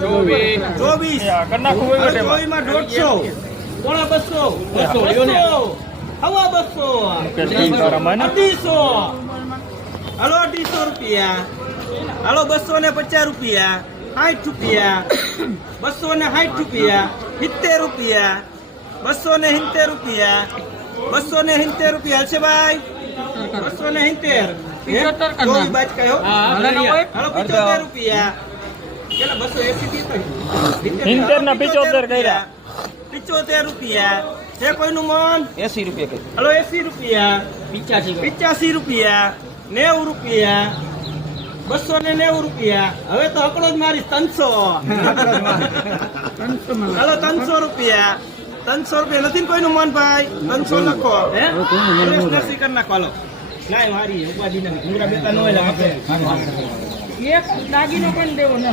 24 24 માં 150 પોણા 200 હવા 200 250 હાલો 250 રૂપિયા હાલો 250 રૂપિયા 60 રૂપિયા 260 રૂપિયા 70 રૂપિયા 270 રૂપિયા 270 રૂપિયા છે ભાઈ 270 75 બાદ કયો હાલો 75 રૂપિયા કેટલા 280 ના 75 કર્યા 75 રૂપિયા છે કોઈનું મન 80 રૂપિયા હાલો 80 રૂપિયા 85 રૂપિયા 90 રૂપિયા 290 રૂપિયા હવે તો હકડો જ મારીશ 300 હાલો 300 રૂપિયા 300 રૂપિયા નથી ને કોઈનું મન ભાઈ 300 લખો નસી કરી નાખો હાલો ના મારી ઉપાધિ નથી ઘૂંગરા બેતા ન હોય આપે એક દાગીનો પણ દેવો ને